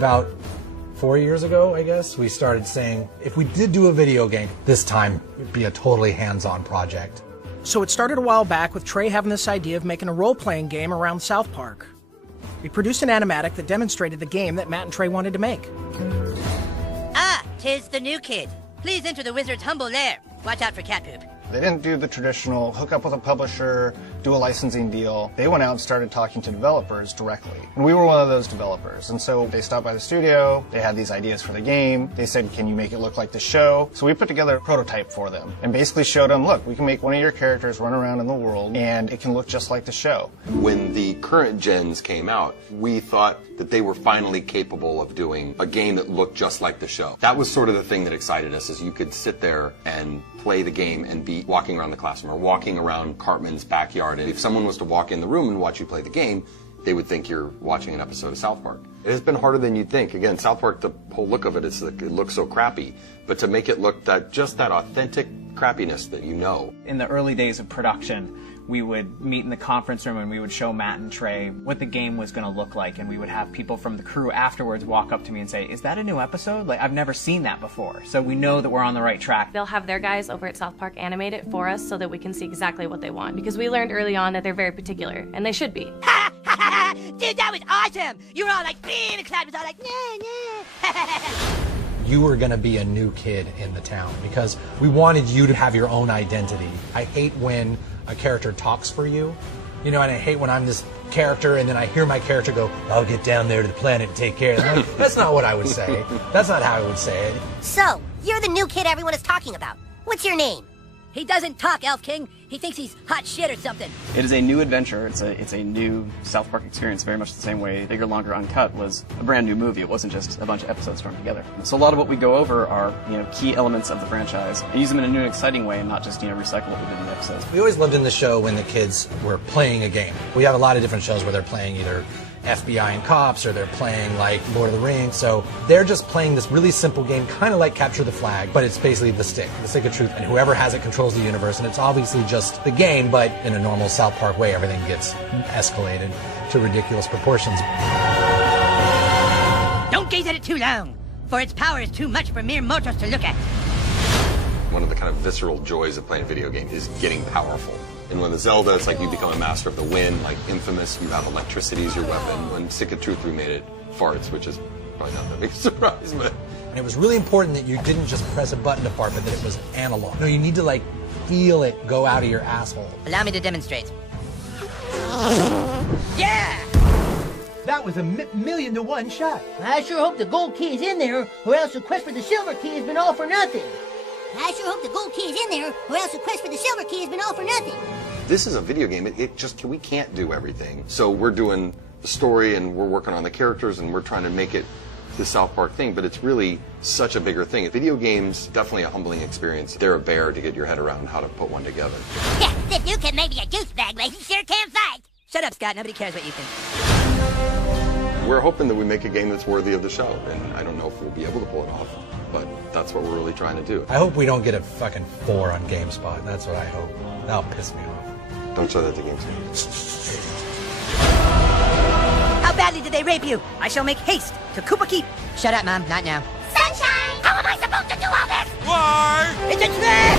About 4 years ago, I guess, we started saying, if we did do a video game, this time it'd be a totally hands-on project. So it started a while back with Trey having this idea of making a role-playing game around South Park. We produced an animatic that demonstrated the game that Matt and Trey wanted to make. Ah, 'tis the new kid. Please enter the wizard's humble lair. Watch out for cat poop. They didn't do the traditional hook up with a publisher, do a licensing deal. They went out and started talking to developers directly. And we were one of those developers. And so they stopped by the studio, they had these ideas for the game. They said, can you make it look like the show? So we put together a prototype for them and basically showed them, look, we can make one of your characters run around in the world and it can look just like the show. When the current gens came out, we thought that they were finally capable of doing a game that looked just like the show. That was sort of the thing that excited us, is you could sit there and play the game and be walking around the classroom or walking around Cartman's backyard. And if someone was to walk in the room and watch you play the game, they would think you're watching an episode of South Park. It has been harder than you'd think. Again, South Park, the whole look of it is like, it looks so crappy. But to make it look just that authentic crappiness that you know. In the early days of production, we would meet in the conference room and we would show Matt and Trey what the game was going to look like, and we would have people from the crew afterwards walk up to me and say, is that a new episode? Like, I've never seen that before. So we know that we're on the right track. They'll have their guys over at South Park animate it for us so that we can see exactly what they want, because we learned early on that they're very particular, and they should be. Ha ha ha! Dude, that was awesome! You were all like, being the crowd was all like, nah, nah. You were going to be a new kid in the town because we wanted you to have your own identity. I hate when a character talks for you, you know, and I hate when I'm this character and then I hear my character go, I'll get down there to the planet and take care of them. Like, that's not what I would say. That's not how I would say it. So, you're the new kid everyone is talking about. What's your name? He doesn't talk, Elf King. He thinks he's hot shit or something. It is a new adventure. It's a new South Park experience, very much the same way Bigger, Longer, Uncut was a brand new movie. It wasn't just a bunch of episodes thrown together. So a lot of what we go over are, key elements of the franchise. We use them in a new and exciting way and not just, recycle what we did in the episodes. We always loved in the show when the kids were playing a game. We have a lot of different shows where they're playing either FBI and cops, or they're playing like Lord of the Rings. So they're just playing this really simple game, kind of like Capture the Flag, but it's basically the stick of truth, and whoever has it controls the universe. And it's obviously just the game, but in a normal South Park way, everything gets escalated to ridiculous proportions. Don't gaze at it too long, for its power is too much for mere mortals to look at. One of the kind of visceral joys of playing a video game is getting powerful. And when the Zelda, it's like you become a master of the wind, like Infamous, you have electricity as your weapon. When Stick of Truth, we made it farts, which is probably not that big a surprise, but... And it was really important that you didn't just press a button to fart, but that it was analog. No, you need to, like, feel it go out of your asshole. Allow me to demonstrate. Yeah! That was a million to one shot. I sure hope the gold key is in there, or else the quest for the silver key has been all for nothing. I sure hope the gold key is in there, or else the quest for the silver key has been all for nothing. This is a video game. We can't do everything. So we're doing the story and we're working on the characters and we're trying to make it the South Park thing, but it's really such a bigger thing. Video games, definitely a humbling experience. They're a bear to get your head around how to put one together. Yeah, if you can maybe a douchebag, but he sure can fight. Shut up, Scott. Nobody cares what you think. We're hoping that we make a game that's worthy of the show, and I don't know if we'll be able to pull it off, but that's what we're really trying to do. I hope we don't get a fucking 4 on GameSpot. That's what I hope. That'll piss me off. Don't show that to GameSpot. How badly did they rape you? I shall make haste to Koopa Keep. Shut up, Mom. Not now. Sunshine! How am I supposed to do all this? Why? It's a trick!